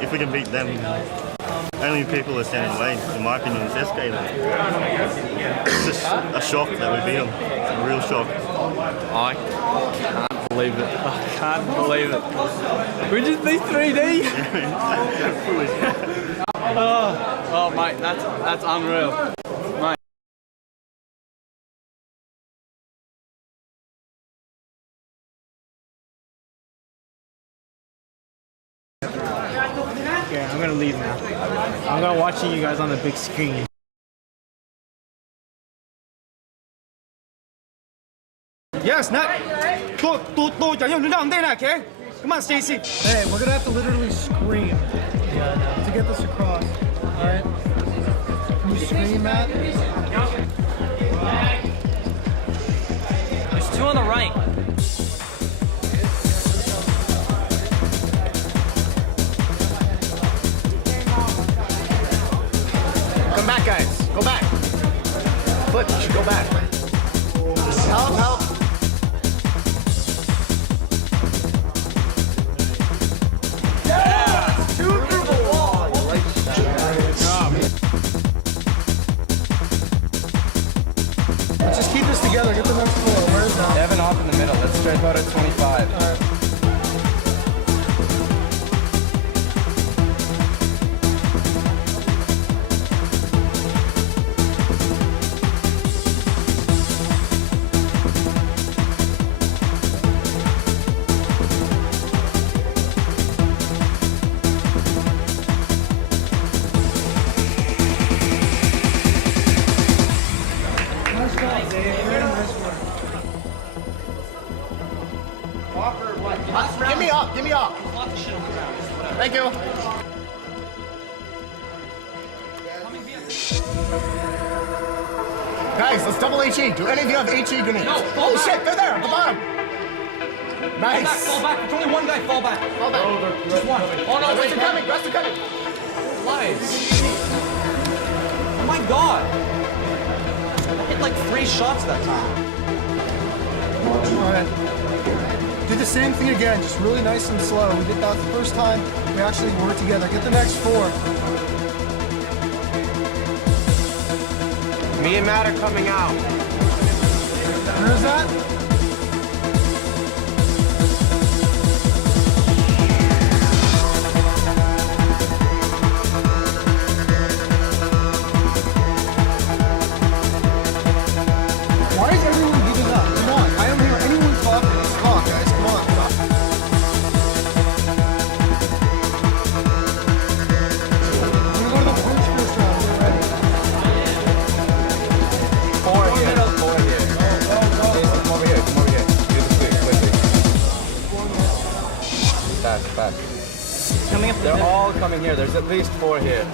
If we can beat them, only people are standing in the lane, in my opinion, is Escape. It's just a shock that we beat them. It's a real shock. I can't believe it. I can't believe it. We just beat 3D. Oh, mate, that's unreal. Mate. Yeah, I'm gonna leave now. I'm gonna watching you guys on the big screen. Yes, Nat. Okay? Come on, Stacy. Hey, we're gonna have to literally scream to get this across. Alright? Can you scream, Matt? There's two on the right. Come back, guys. Go back. Flip, you should go back. Help, help. Yeah! Two through the wall. Let's just keep this together. Get the next floor. Where's that? Devin off in the middle. Let's straight out at 25. All right. Give me up, give me up. Thank you. Guys, let's double HE. Do any of you have HE grenades? No, oh shit, they're there at the bottom. Nice. Fall back. There's only one guy. Fall back. Fall back. Just one. Oh no, Rest are coming, rest are coming. Lies. Oh my god. I hit like 3 shots that time. Alright. Do the same thing again, just really nice and slow. We did that the first time we actually worked together. Get the next 4. Me and Matt are coming out. Where's that? Why is everyone giving up? Come on, I don't hear anyone talking. Let's talk, guys. Come on. We're gonna go to the punch first round. Get ready. 4 here. 4 here. Jason, come over here. Come over here. Do the sweep quickly. Fast. Coming up. They're all coming here. There's at least 4 here.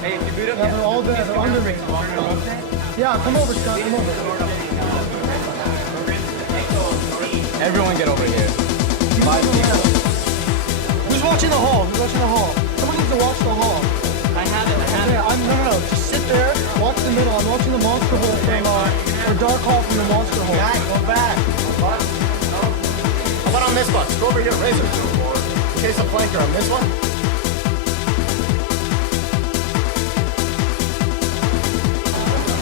Hey, if you boot up, Yeah, they're all there. They're under me. Yeah, come over, Scott. Come over. Everyone get over here. 5 people. Who's watching the hall? Who's watching the hall? Someone needs to watch the hall. I have it. Yeah, no. Just sit there, watch the middle. I'm watching the monster hole from, or dark hall from the monster hole. Back, go back. How about on this one? Go over here, Razor. Chase a flanker on this one.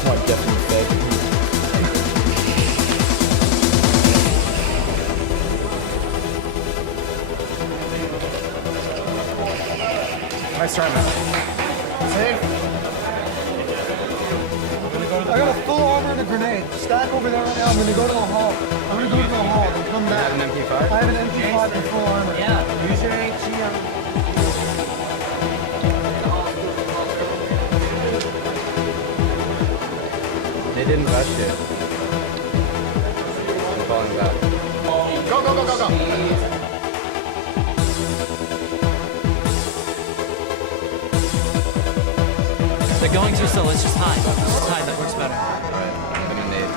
Come on, get from the bed. Nice try, man. Save. I got a full armor and a grenade. Stack over there right now. I'm gonna go to the hall. I'm gonna go to the hall and come back. You have an MP5? I have an MP5 and full armor. Yeah. Use your HE. They didn't rush it. I'm falling back. Go. They're going too slow. Let's just hide. That works better. Alright, I'm gonna nade.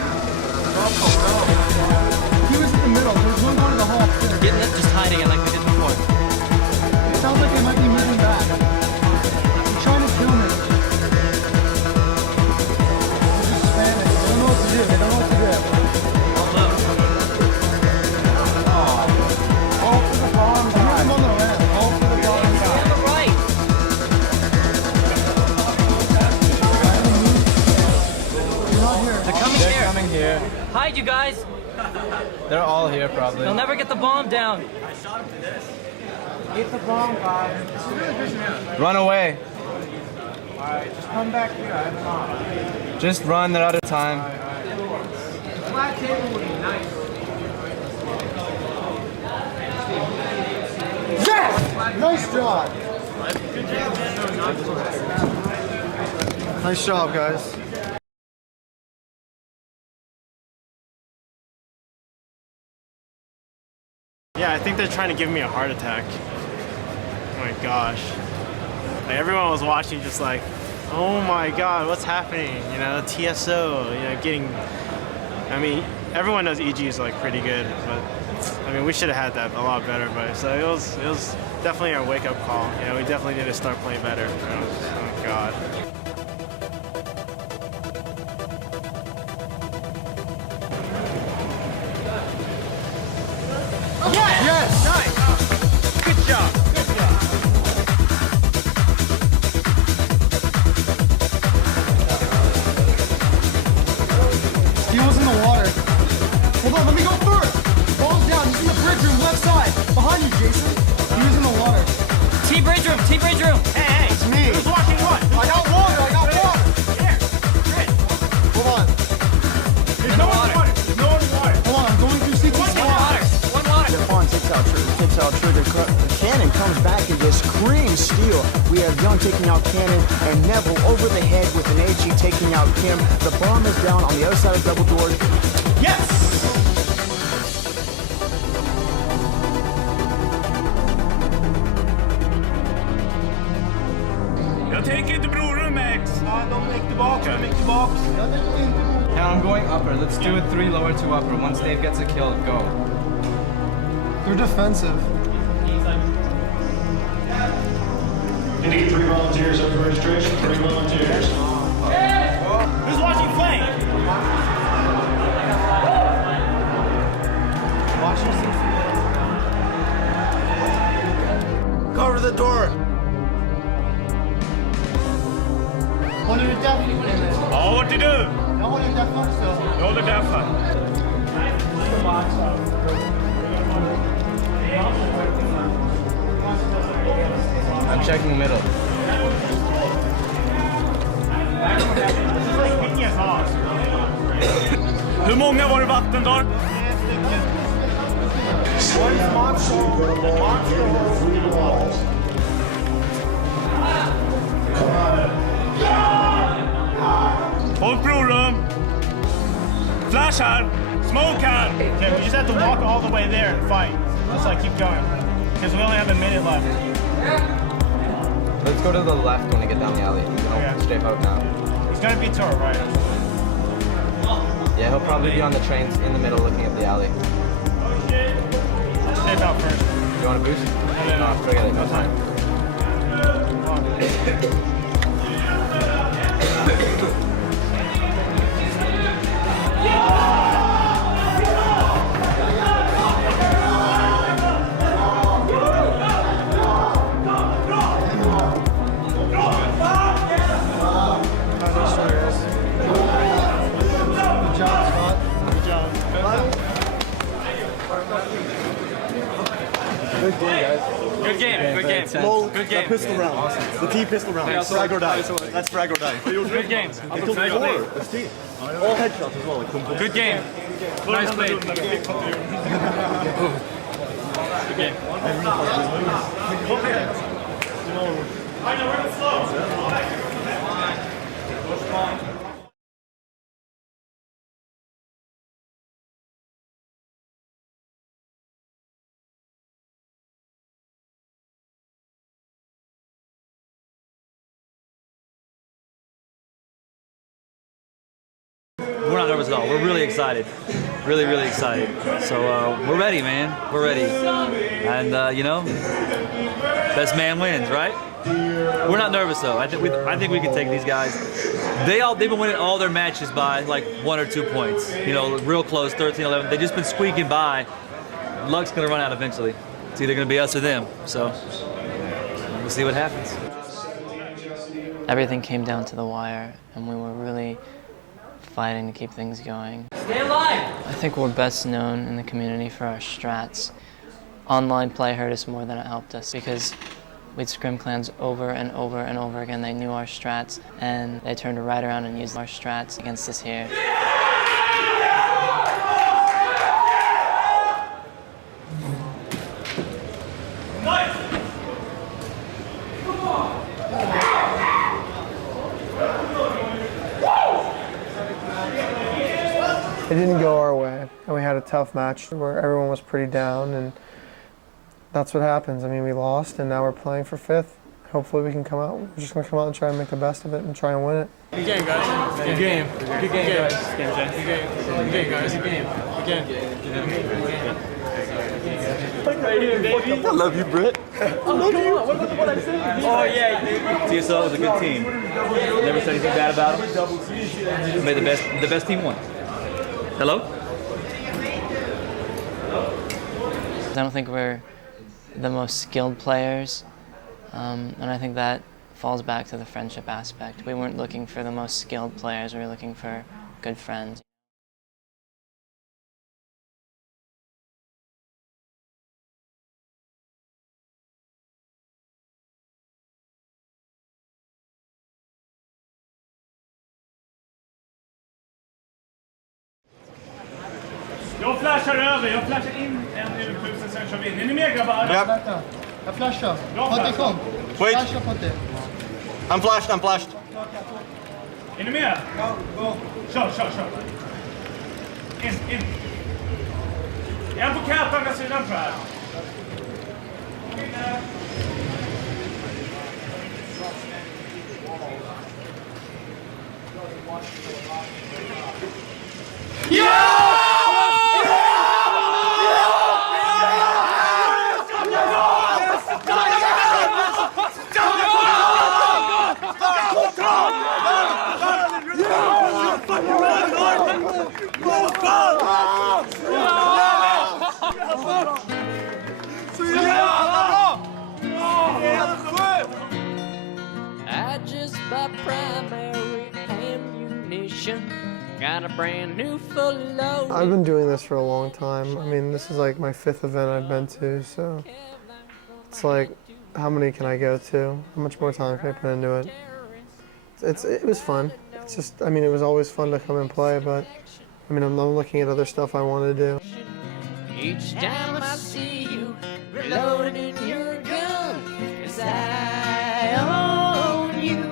He was in the middle. There's one going to the hall. Just hiding it like we did before. It sounds like they might be moving back. They're trying to kill me. They're just spamming. They don't know what to do. All for the bomb side. Hit them on the ramp. All for the bomb side. On the right. You're not here. They're coming They're here. coming here. Hide, you guys. They're all here probably. They'll never get the bomb down. Get the bomb, guys. Run away. Alright, just come back here. I have an op. Just run, they're out of time. Flat table would be nice. Yes! Nice job. Nice job, guys. Yeah, I think they're trying to give me a heart attack. Oh my gosh. Like everyone was watching just like, oh my god, what's happening? You know, TSO, getting, I mean, everyone knows EG is like pretty good, but I mean, we should have had that a lot better, but so it was definitely our wake-up call. We definitely need to start playing better. Oh god. let me go first. Ball's down. He's in the bridge room, left side. Behind you, Jason. He was in the water. T-bridge room, T-bridge room. Hey, It's me. Who's watching what? I got water. I got water. Here, Chris. Hold on. There's no water. There's no one in water. Hold on. I'm going through CT scan. One water. Stefan takes out trigger. Cannon comes back and just screams steal. We have Young taking out Cannon and Neville over the head with an HE taking out Kim. The bomb is down on the other side of double doors. Yes! Jag tänker inte brorum, Max. Ja, de gick tillbaka. Now I'm going upper. Let's do it 3 lower, 2 upper. Once Dave gets a kill, go. They're defensive. You need 3 volunteers over registration. 3 volunteers. Who's watching play? Cover the door. Håller du däffen? Ja, vart är du? Jag håller däffen också. Jag håller däffen. I'm checking middle. Hur många var det vattendrag? Håll provrum. Flash här. Smoke här. Okay, we just have to walk all the way there and fight. Just like keep going. Because we only have a minute left. Let's go to the left when we get down the alley. Don't strafe out now. He's gonna be to our right. Yeah, he'll probably be on the trains in the middle looking at the alley. Strafe out first. You want to boost? No, forget it. No time. Good game, guys. Good game, good game. Low, Good game. pistol round. Awesome. The team pistol round. Frag or die. That's frag or die. Good game. I killed 4. That's team. All headshots as well. Like, Good game. Nice play. Good game. We're not nervous at all. We're really excited. Really, really excited. So we're ready, man. We're ready. And, you know, best man wins, right? We're not nervous, though. I think we can take these guys. They've been winning all their matches by, like, 1 or 2 points. You know, real close, 13-11. They've just been squeaking by. Luck's going to run out eventually. It's either going to be us or them. So we'll see what happens. Everything came down to the wire, and we were really fighting to keep things going. Stay alive! I think we're best known in the community for our strats. Online play hurt us more than it helped us because we'd scrim clans over and over and over again. They knew our strats, and they turned right around and used our strats against us here. It didn't go our way, and we had a tough match where everyone was pretty down, and that's what happens. I mean, we lost, and now we're playing for 5th. Hopefully we can come out. We're just going to come out and try and make the best of it and try and win it. Good game, guys. Good game. Good game, guys. Good game, Good game, guys. Good game. Good game. Right here, baby. I love you, Britt. I love you. What about the one I said? Oh, yeah, dude. TSO is a good team. Never said anything bad about them. Made the best team win. Hello? I don't think we're the most skilled players, and I think that falls back to the friendship aspect. We weren't looking for the most skilled players, we were looking for good friends. Jag flashar över, jag flashar in en över 1000, sen kör vi in. Är ni med grabbar? Ja. Jag flashar. Ponte, kom. Wait. Flasha Ponte. I'm flashed. Är ni med? Go. Kör. In. En på kant på andra sidan tror jag. I just bought primary ammunition. Got a brand new full load. I've been doing this for a long time. I mean, this is like my 5th event I've been to, so it's like, how many can I go to? How much more time can I put into it? It was fun. It's just, I mean, it was always fun to come and play, but I mean, I'm looking at other stuff I want to do. Each time I see you reloading your gun, 'cause I own you.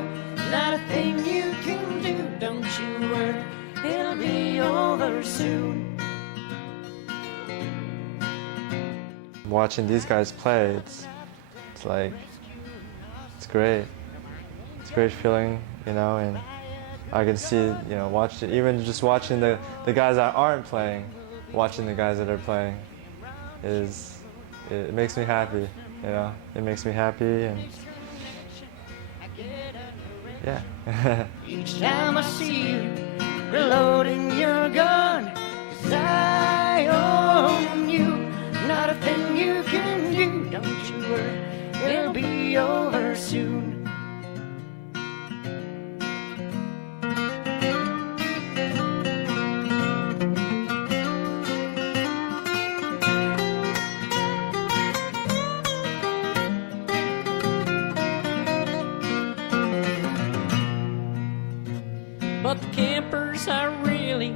Not a thing you can do, don't you worry, it'll be over soon. Watching these guys play, it's like, it's great. It's a great feeling, you know, and I can see, you know, even just watching the guys that aren't playing, watching the guys that are playing, it makes me happy, you know. It makes me happy, and yeah. Each time I see you reloading your gun, 'cause I own you. Not a thing you can do, don't you worry, it'll be over soon. But the campers are really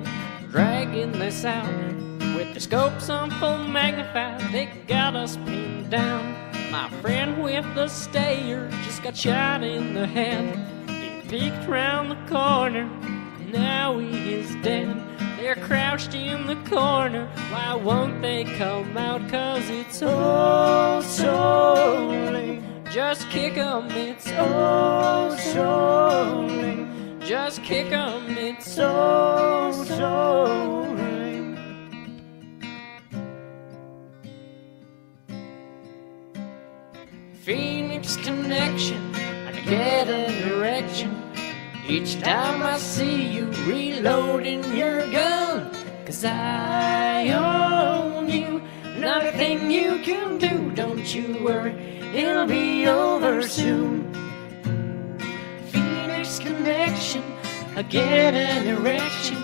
dragging this out. With their scopes on full magnified, they got us pinned down. My friend with the stayer just got shot in the head. He peeked round the corner, now he is dead. They're crouched in the corner, why won't they come out? 'Cause it's oh so late. Just kick 'em, it's oh so late. Just kick 'em, it's so late. Phoenix connection, I can get an erection each time I see you reloading your gun. 'Cause I own you, not a thing you can do, don't you worry, it'll be over soon. Phoenix connection, I get an erection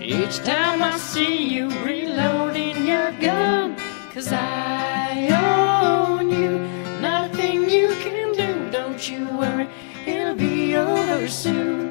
each time I see you reloading your gun. 'Cause I own you, not a thing you can do, don't you worry, it'll be over soon.